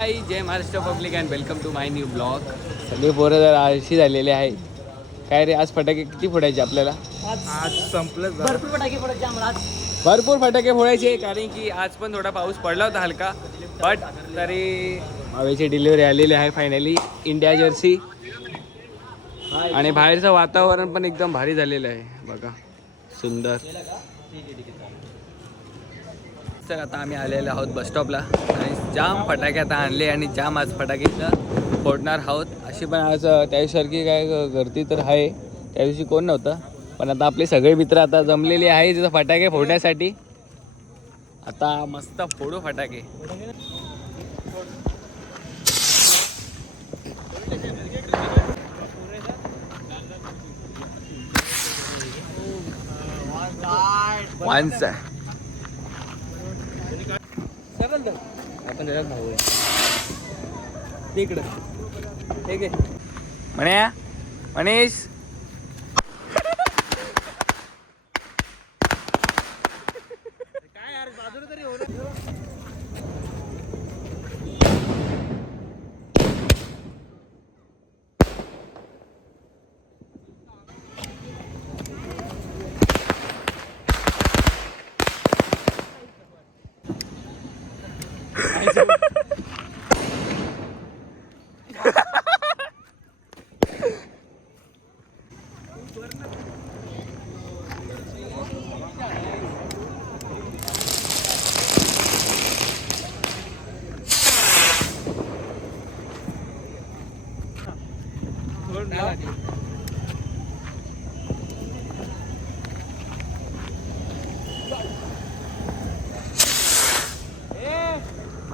High Jai Maharashtra public and welcome to my new blog सगळे पोरं जर आळशी झालेले आहे. काय रे आज फटाके किती फोडायचे आपल्याला? आज संपलं भरपूर फटाके पडायचे आम्हाला आज. भरपूर फटाके फोडायचे कारण की आज पण थोडा पाऊस पडला होता हलका. बट तरी मावेची डिलिव्हरी आलेली आहे फायनली इंडिया जर्सी आणि बाहेरचं वातावरण पण एकदम भारी झालेलं आहे बघा. सुंदर. तर आता आम्ही आलेलो आहोत बस स्टॉपला आणि जाम फटाके आता आणले आणि जाम आज फटाके फोडणार आहोत. अशी पण आज त्यासारखी काय गर्दी तर आहे. त्या दिवशी कोण नव्हतं. पण आता आपले सगळे मित्र आता जमलेले आहे तिथं फटाके फोडण्यासाठी. आता मस्त फोडू फटाके. भाऊ आहे. तिकडं. ठीक आहे म्हण्या मनीष. माझी उडी आली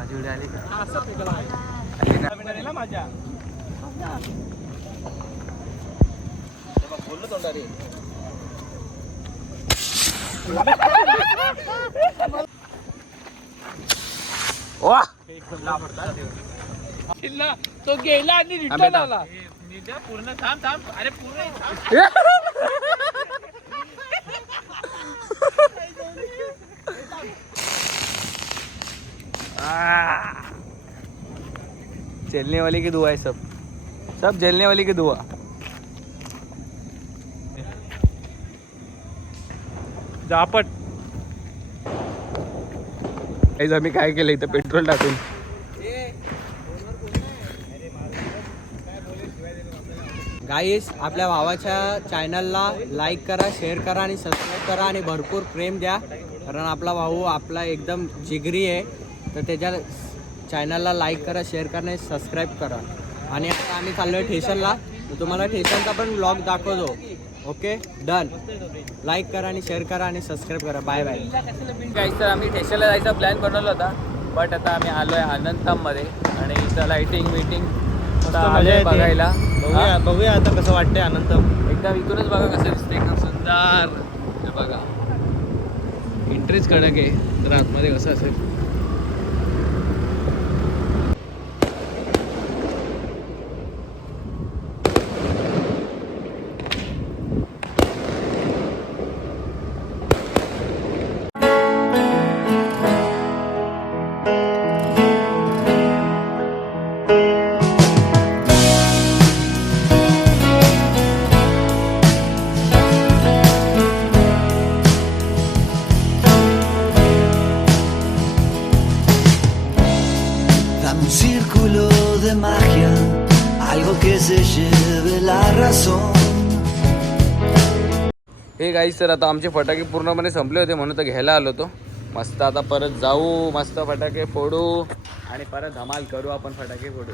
का आली का माझ्या बोललो तोंडारे वा तो गेला आणि आंबे रिटर्न दाब. आला पूर्ण थांब थांब. अरे पूर्ण जलने वाले की दुआ है सब. सब जलने वाले की दुआ. जापट. आम्ही काय केलं इथं? पेट्रोल टाकून. गाईस आपल्या भावाच्या चॅनलला लाईक करा शेअर करा आणि सबस्क्राईब करा आणि भरपूर प्रेम द्या. कारण आपला भाऊ आपला एकदम जिगरी आहे. तर त्याच्या चॅनलला लाईक करा शेअर करा आणि सबस्क्राईब करा. आणि आता आम्ही चाललो आहे ठेशनला तर तुम्हाला ठेशनचा पण ब्लॉग दाखवतो. ओके डन लाईक करा आणि शेअर करा आणि सबस्क्राईब करा. बाय बाय गाईस तर आम्ही ठेशनला जायचा प्लॅन बनवला होता. बट आता आम्ही आलो आहे आनंदधाममध्ये आणि इथं लाइटिंग मिटिंग मजा येते. बघायला. बघूया? बघूया आता कसं वाटतंय अनंत एकदम इथूनच बघा कसं दिसतं एकदम सुंदर. बघा. एंट्रीच कडक आहे तर आतमध्ये कसं असेल. Que se lleve la razón. Hey guys तर आता आमचे फटाके पूर्णपणे संपले होते म्हणून तर घ्यायला आलो होतो मस्त आता परत जाऊ मस्त फटाके फोडू आणि परत धमाल करू आपण फटाके फोडू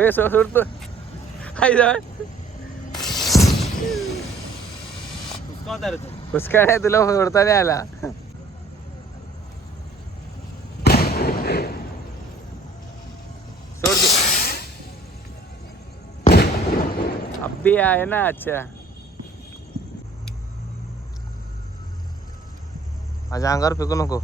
वय सो सोडतो हाय जाय हुसका नाही तुला सोडता नाही आला. सोडतो अब्बी आहे ना अच्छा माझ्या अंगावर फेकू नको.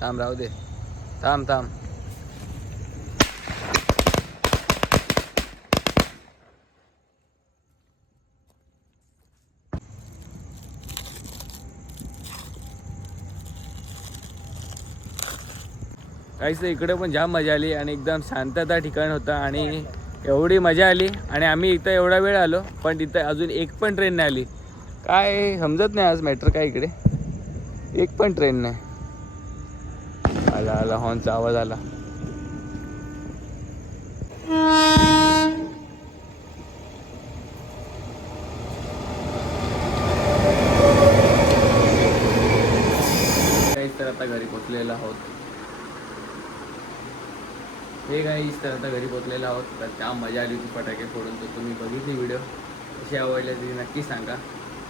थांब राहू दे. थांब थांब. काहीच इकडे पण जाम मजा आली आणि एकदम शांतता ठिकाण होतं आणि एवढी मजा आली आणि आम्ही इथं एवढा वेळ आलो पण तिथं अजून एक पण ट्रेन नाही आली. काय समजत नाही आज मॅटर काय इकडे. एक पण ट्रेन नाही. आला आला हॉर्नचा आवाज आला. तर आता घरी पोचलेला आहोत. हे काहीच तर आता घरी पोचलेलो आहोत. तर त्या मजा आली होती फटाके फोडून तर तुम्ही बघितली व्हिडिओ कशी आवडली ती नक्की सांगा.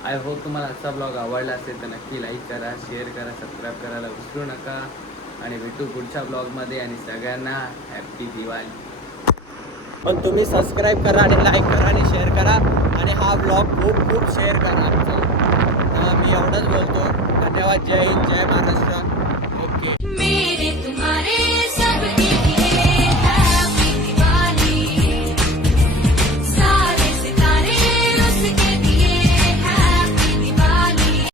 आय होप तुम्हाला आजचा ब्लॉग आवडला असेल तर नक्की लाईक करा शेअर करा सबस्क्राईब करायला विसरू नका. आणि भेटू पुढच्या ब्लॉगमध्ये आणि सगळ्यांना हॅपी दिवाळी. पण तुम्ही सबस्क्राईब करा आणि लाईक करा आणि शेअर करा. आणि हा ब्लॉग खूप खूप शेअर करा आमचा. मी एवढंच बोलतो. धन्यवाद. जय हिंद. जय महाराष्ट्र.